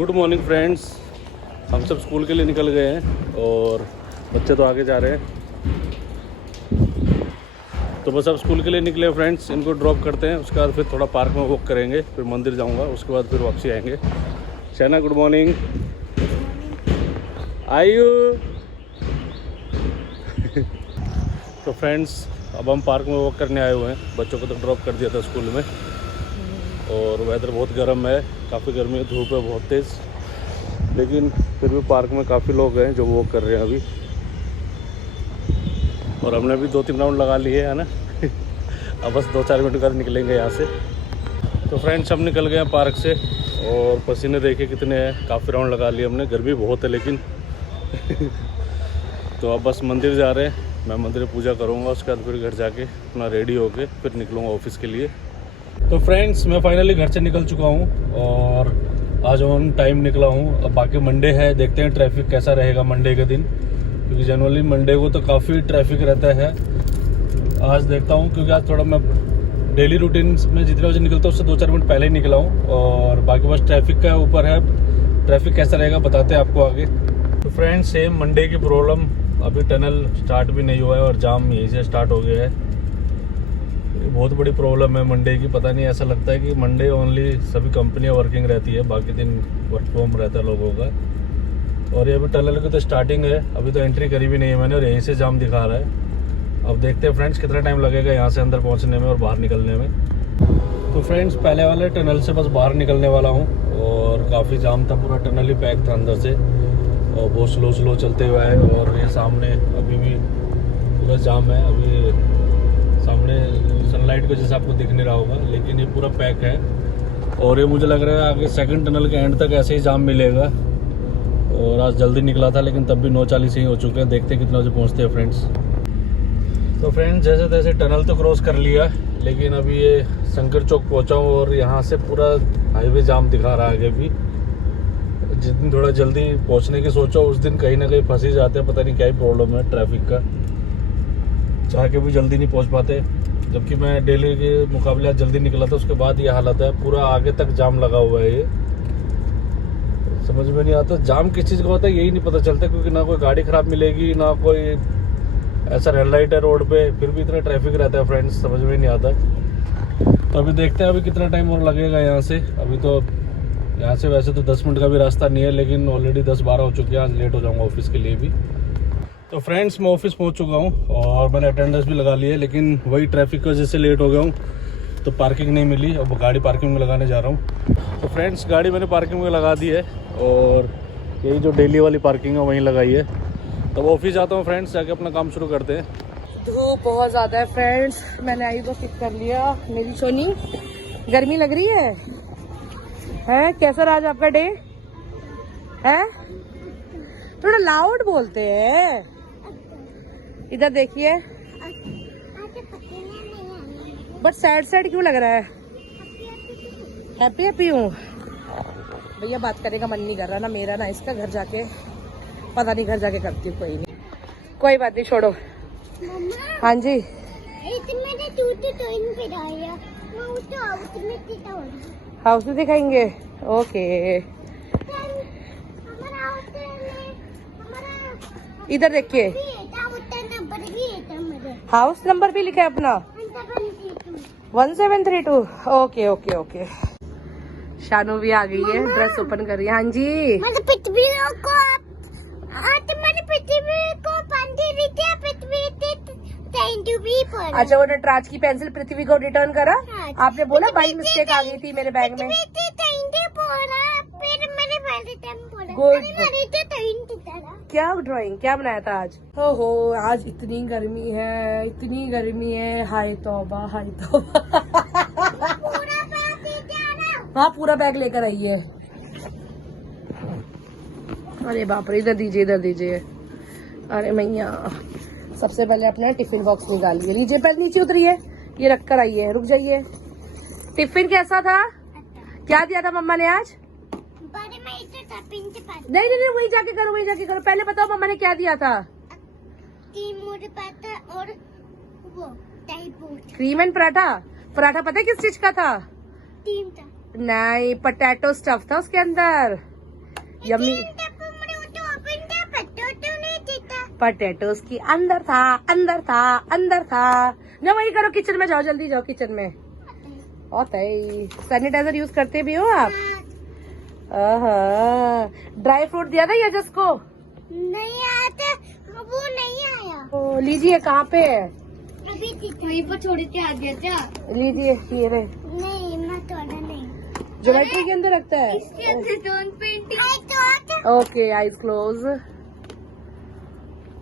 Good morning friends. हम सब school के लिए निकल गए हैं और बच्चे तो आगे जा रहे हैं। तो बस अब स्कूल के लिए निकले फ्रेंड्स, इनको ड्रॉप करते हैं, उसके बाद फिर थोड़ा पार्क में वॉक करेंगे, फिर मंदिर जाऊंगा, उसके बाद फिर वापसी आएंगे। शैना गुड मॉर्निंग। आयु तो फ्रेंड्स अब हम पार्क में वॉक करने आए हुए हैं। बच्चों को तो ड्रॉप कर दिया था स्कूल में और वेदर बहुत गर्म है, काफ़ी गर्मी है, धूप है बहुत तेज़, लेकिन फिर भी पार्क में काफ़ी लोग हैं जो वॉक कर रहे हैं अभी। और हमने भी 2-3 राउंड लगा लिए है ना। अब बस 2-4 मिनट बाद निकलेंगे यहाँ से। तो फ्रेंड्स हम निकल गए हैं पार्क से और पसीने देखे कितने हैं, काफ़ी राउंड लगा लिए हमने, गर्मी बहुत है लेकिन। तो अब बस मंदिर जा रहे हैं, मैं मंदिर में पूजा करूँगा, उसके बाद फिर घर जाके अपना रेडी होके फिर निकलूँगा ऑफिस के लिए। तो फ्रेंड्स मैं फाइनली घर से निकल चुका हूँ और आज ऑन टाइम निकला हूँ। अब बाकी मंडे है, देखते हैं ट्रैफिक कैसा रहेगा मंडे के दिन, क्योंकि जनरली मंडे को तो काफ़ी ट्रैफिक रहता है। आज देखता हूँ, क्योंकि आज थोड़ा मैं डेली रूटीन में जितने बजे निकलता हूँ उससे 2-4 मिनट पहले ही निकला हूँ और बाकी बस ट्रैफिक का ऊपर है। ट्रैफिक कैसा रहेगा बताते हैं आपको आगे। तो फ्रेंड्स सेम मंडे की प्रॉब्लम, अभी टनल स्टार्ट भी नहीं हुआ है और जाम यहीं से स्टार्ट हो गया है। बहुत बड़ी प्रॉब्लम है मंडे की। पता नहीं, ऐसा लगता है कि मंडे ओनली सभी कंपनियां वर्किंग रहती है, बाकी दिन वर्क फ्रॉम रहता है लोगों का। और ये अभी टनल की तो स्टार्टिंग है, अभी तो एंट्री करी भी नहीं है मैंने और यहीं से जाम दिखा रहा है। अब देखते हैं फ्रेंड्स कितना टाइम लगेगा यहाँ से अंदर पहुँचने में और बाहर निकलने में। तो फ्रेंड्स पहले वाले टनल से बस बाहर निकलने वाला हूँ और काफ़ी जाम था, पूरा टनल ही पैक था अंदर से और बहुत स्लो चलते हुए है। और ये सामने अभी भी पूरा जाम है, अभी सामने सनलाइट को जैसे आपको दिख नहीं रहा होगा, लेकिन ये पूरा पैक है। और ये मुझे लग रहा है आगे सेकंड टनल के एंड तक ऐसे ही जाम मिलेगा। और आज जल्दी निकला था लेकिन तब भी 9:40 ही हो चुके हैं, देखते हैं कितना बजे पहुंचते हैं फ्रेंड्स। तो फ्रेंड्स जैसे तैसे टनल तो क्रॉस कर लिया, लेकिन अभी ये शंकर चौक पहुँचा हूँ और यहाँ से पूरा हाईवे जाम दिखा रहा है आगे भी। जिस दिन थोड़ा जल्दी पहुँचने की सोचो उस दिन कहीं ना कहीं फंस ही जाते हैं, पता नहीं क्या ही प्रॉब्लम है ट्रैफिक का, चाह के भी जल्दी नहीं पहुंच पाते। जबकि मैं डेली के मुकाबले आज जल्दी निकला था, उसके बाद ये हालत है, पूरा आगे तक जाम लगा हुआ है। ये समझ में नहीं आता जाम किस चीज़ का होता है, यही नहीं पता चलता, क्योंकि ना कोई गाड़ी खराब मिलेगी ना कोई ऐसा रेड लाइट है रोड पे, फिर भी इतना ट्रैफिक रहता है फ्रेंड्स, समझ में नहीं आता। तो अभी देखते हैं अभी कितना टाइम और लगेगा यहाँ से। अभी तो यहाँ से वैसे तो 10 मिनट का भी रास्ता नहीं है, लेकिन ऑलरेडी 10-12 हो चुके हैं, आज लेट हो जाऊँगा ऑफिस के लिए भी। तो फ्रेंड्स मैं ऑफिस पहुंच चुका हूं और मैंने अटेंडेंस भी लगा ली है, लेकिन वही ट्रैफिक की वजह से लेट हो गया हूं, तो पार्किंग नहीं मिली। अब गाड़ी पार्किंग में लगाने जा रहा हूं। तो फ्रेंड्स गाड़ी मैंने पार्किंग में लगा दी है और यही जो डेली वाली पार्किंग है वहीं लगाई है। तो ऑफिस जाता हूँ फ्रेंड्स, जाके अपना काम शुरू करते हैं। धूप बहुत ज़्यादा है फ्रेंड्स, मैंने आई तो पिक कर लिया मेरी सोनी। गर्मी लग रही है? कैसा रहा आज आपका डे है? थोड़ा लाउड बोलते हैं, इधर देखिए। बट सैड क्यों लग रहा है? हैप्पी हूँ भैया, बात करने का मन नहीं कर रहा ना मेरा ना इसका। घर जाके पता नहीं, घर जाके करती हूँ, कोई नहीं, कोई बात नहीं, छोड़ो। हाँ जी हाउस में दिखाएंगे, ओके। इधर देखिए, हाउस नंबर भी लिखा है अपना 1732। Okay okay okay. शानू भी आ गई है, ड्रेस ओपन कर रही है। हाँ जी अच्छा, वो नटराज की पेंसिल पृथ्वी को रिटर्न करा। आपने बोला बाई मिस्टेक आ गई थी मेरे बैग में। गुड। क्या ड्राइंग क्या बनाया था आज? ओहो आज इतनी गर्मी है, हाय तौबा हाय तौबा। हाँ पूरा बैग लेकर आई है। अरे बाप रे, इधर दीजिए। अरे मैया, सबसे पहले अपना टिफिन बॉक्स निकालिए। लीजिए, पहले नीचे उतरिए, ये रख कर आइए, रुक जाइए। टिफिन कैसा था? क्या दिया था मम्मा ने आज? नहीं, वही जाके करो। पहले बताओ मम्मा ने क्या दिया था? और वो क्रीम एंड पराठा। पता है किस चीज का था? नहीं, पोटैटो स्टफ था उसके अंदर। यम्मी पटेटोस की अंदर था अंदर था अंदर था। जाओ वही करो, किचन में जाओ, जल्दी जाओ किचन में। और सैनिटाइजर यूज करते भी हो आप? ड्राई फ्रूट दिया था यजस को? नहीं आया, वो नहीं आया। ओ, लीजिए, कहाँ पे है? अभी वहीं पर छोड़ के आ गया था। लीजिए ये रहे। नहीं, मैं तोड़ा नहीं। ज्योमेट्री के अंदर रखता है। इसके अंदर tone painting. Okay, eyes close.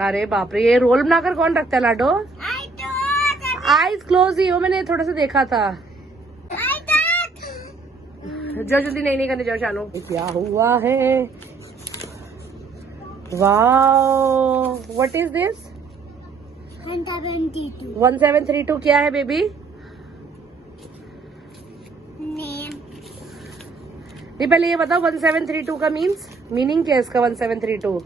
अरे बाप रे, ये रोल बनाकर कौन रखता है लाडो? आईज क्लोज ही हो, मैंने थोड़ा सा देखा था। जो जल्दी नहीं करने जाओ शानू। क्या हुआ है? Wow, what is this? 1732 क्या है बेबी? नेम। नहीं, पहले ये बताओ 1732 का मीनिंग क्या है इसका? 1732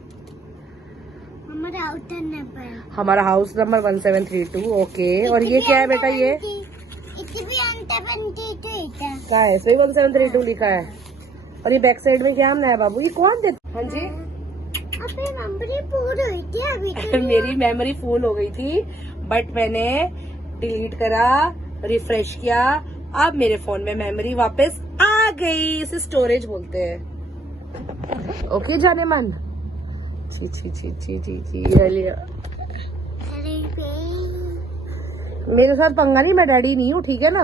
हमारा हाउस नंबर 1732। ओके, और ये क्या है बेटा? ये क्या है? सही 1732 लिखा है। और ये बैक साइड में क्या हमने है बाबू? ये कौन देता? हाँ जी, मेमोरी फुल हुई थी अभी तो। मेरी मेमोरी फुल हो गई थी, बट मैंने डिलीट करा, रिफ्रेश किया, अब मेरे फोन में मेमोरी वापस आ गई। इसे स्टोरेज बोलते हैं। ओके जाने मन। ची ची ची ची ची ची मेरे साथ पंगा नहीं, मैं डैडी नहीं हूँ, ठीक है ना?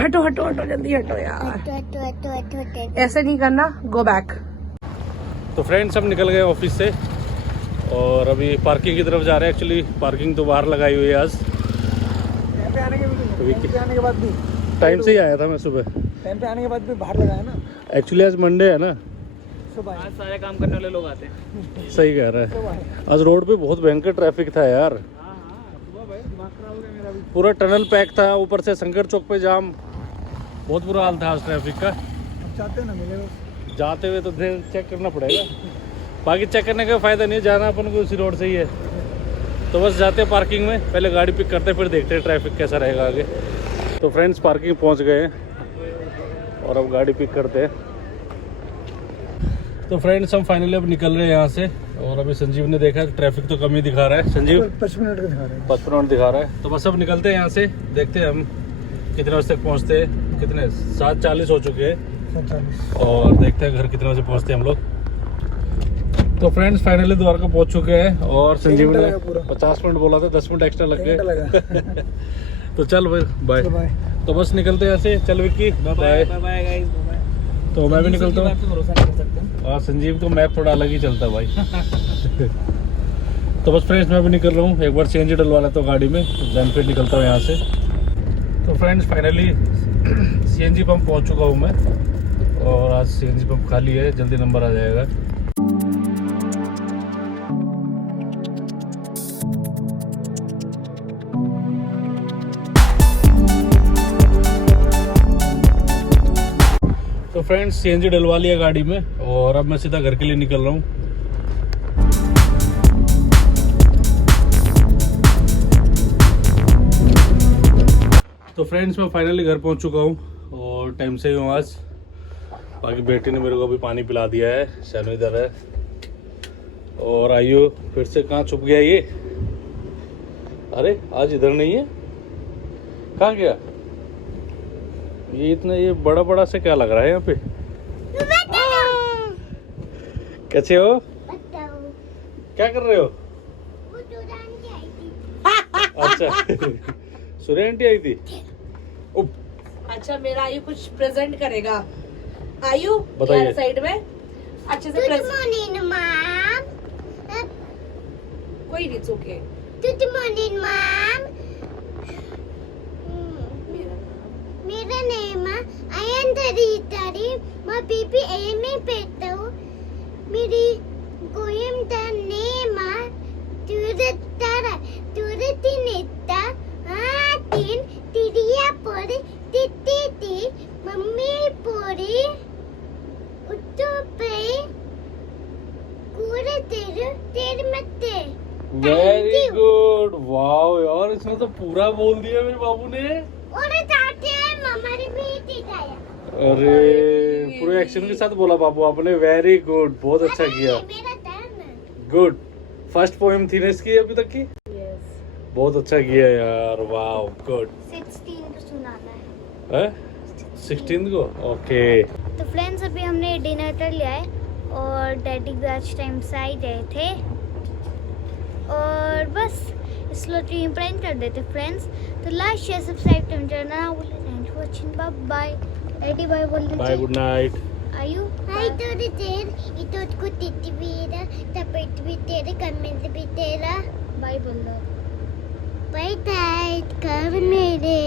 हटो हटो हटो, जल्दी हटो यार, ऐसे नहीं करना। Go back. तो फ्रेंड्स, हम निकल गए ऑफिस से और अभी पार्किंग की तरफ जा रहे हैं। एक्चुअली पार्किंग तो बाहर लगाई हुई है आज। टाइम पे आने के बाद भी टाइम से ही आया था मैं सुबह। टाइम पे आने के बाद भी बाहर लगाया ना। एक्चुअली आज मंडे है ना, सुबह आज सारे काम करने वाले लोग आते हैं। सही कह रहा है। आज रोड पे बहुत भयंकर ट्रैफिक था यार। सुबह भाई दिमाग खराब हो गया मेरा भी। पूरा टनल पैक था, ऊपर से शंकर चौक पे जाम, बहुत बुरा हाल था आज ट्रैफिक का। अब चाहते हैं ना मिलेगा, जाते हुए तो चेक करना पड़ेगा, बाकी चेक करने का फायदा नहीं है, जाना अपन को उसी रोड से ही है। तो बस जाते हैं पार्किंग में, पहले गाड़ी पिक करते हैं, फिर देखते हैं ट्रैफिक कैसा रहेगा आगे। तो फ्रेंड्स, पार्किंग पहुंच गए हैं और अब गाड़ी पिक करते हैं। तो फ्रेंड्स, हम फाइनली अब निकल रहे हैं यहाँ से। और अभी संजीव ने देखा ट्रैफिक तो कम ही दिखा रहा है। संजीव 55 मिनट का दिखा रहे हैं। 55 मिनट दिखा रहा है। तो बस अब निकलते हैं यहाँ से, देखते हैं हम कितने बजे तक पहुँचते हैं। कितने 7:40 हो चुके हैं 47। और देखते हैं घर कितने बजे पहुँचते हैं हम लोग। तो फ्रेंड्स, फाइनली द्वारका पहुँच चुके हैं और संजीव ने 50 मिनट बोला था, 10 मिनट एक्स्ट्रा लग गए। तो चल भाई, बाय। तो बस निकलते हैं यहाँ से। चल Vicky, bye bye bye guys, bye bye. तो मैं भी निकलता हूँ। भरोसा नहीं कर सकते। और संजीव तो मैप थोड़ा अलग ही चलता है भाई। तो बस फ्रेंड्स, मैं भी निकल रहा हूँ, एक बार सीएनजी डलवा लेता हूँ गाड़ी में, देन फिर निकलता हूँ यहाँ से। तो फ्रेंड्स, फाइनली सीएनजी पंप पहुँच चुका हूँ मैं और आज सीएनजी पंप खाली है, जल्दी नंबर आ जाएगा। तो फ्रेंड्स, सीएनजी डलवा लिया गाड़ी में और अब मैं सीधा घर के लिए निकल रहा हूँ। तो फ्रेंड्स, मैं फाइनली घर पहुँच चुका हूँ और टाइम से ही हूँ आज। बाकी बेटी ने मेरे को अभी पानी पिला दिया है, शैनू इधर है और आयु फिर से कहाँ छुप गया ये? अरे आज इधर नहीं है, कहाँ गया ये? इतना ये बड़ा बड़ा से क्या लग रहा है यहाँ पे? कैसे हो? क्या कर रहे हो? अच्छा, सूर्य आंटी आई थी। अच्छा, मेरा आयु कुछ प्रेजेंट करेगा। आयु बताइए। साइड में अच्छे से मॉर्निंग मैम। कोई नहीं, ओके। Good morning ma'am. मेरा नेम है अयन तरी मैं बीबी ए में पढ़ता हूँ। मेरी गोयम दा नेम है तुरतिनिता आतिन तिरिया पोरी तित्ती मम्मी पोरी उत्तो पे कूड़े तेरे मत्ते। वेरी गुड, वाओ यार, इसमें तो पूरा बोल दिया मेरे बाबू ने। और ताते हमारी भी दिखाया। अरे पूरे एक्शन के साथ बोला बाबू आपने, वेरी गुड, बहुत अच्छा किया, मेरा टर्न है। गुड। फर्स्ट पोएम थी ना इसकी अभी तक की, यस। बहुत अच्छा किया यार, वाह गुड। 16 को सुनाना है। 16 को, ओके। तो फ्रेंड्स अभी हमने डिनर कर लिया है और डैडी भी आज टाइम से आ ही गए थे और बस इस लोटी में प्रैंक कर देते फ्रेंड्स। तो लाइक शेयर सब्सक्राइब करना ना भूलें। Thank you watching, bye. Daddy bye बोल दीजिए। Bye, good night. Ayu hi तो तेरे इतो को तित्ती भी तेरा तपेट भी तेरे कमेंट भी तेरा बाय बोल दो। बाय टाइट कर मेरे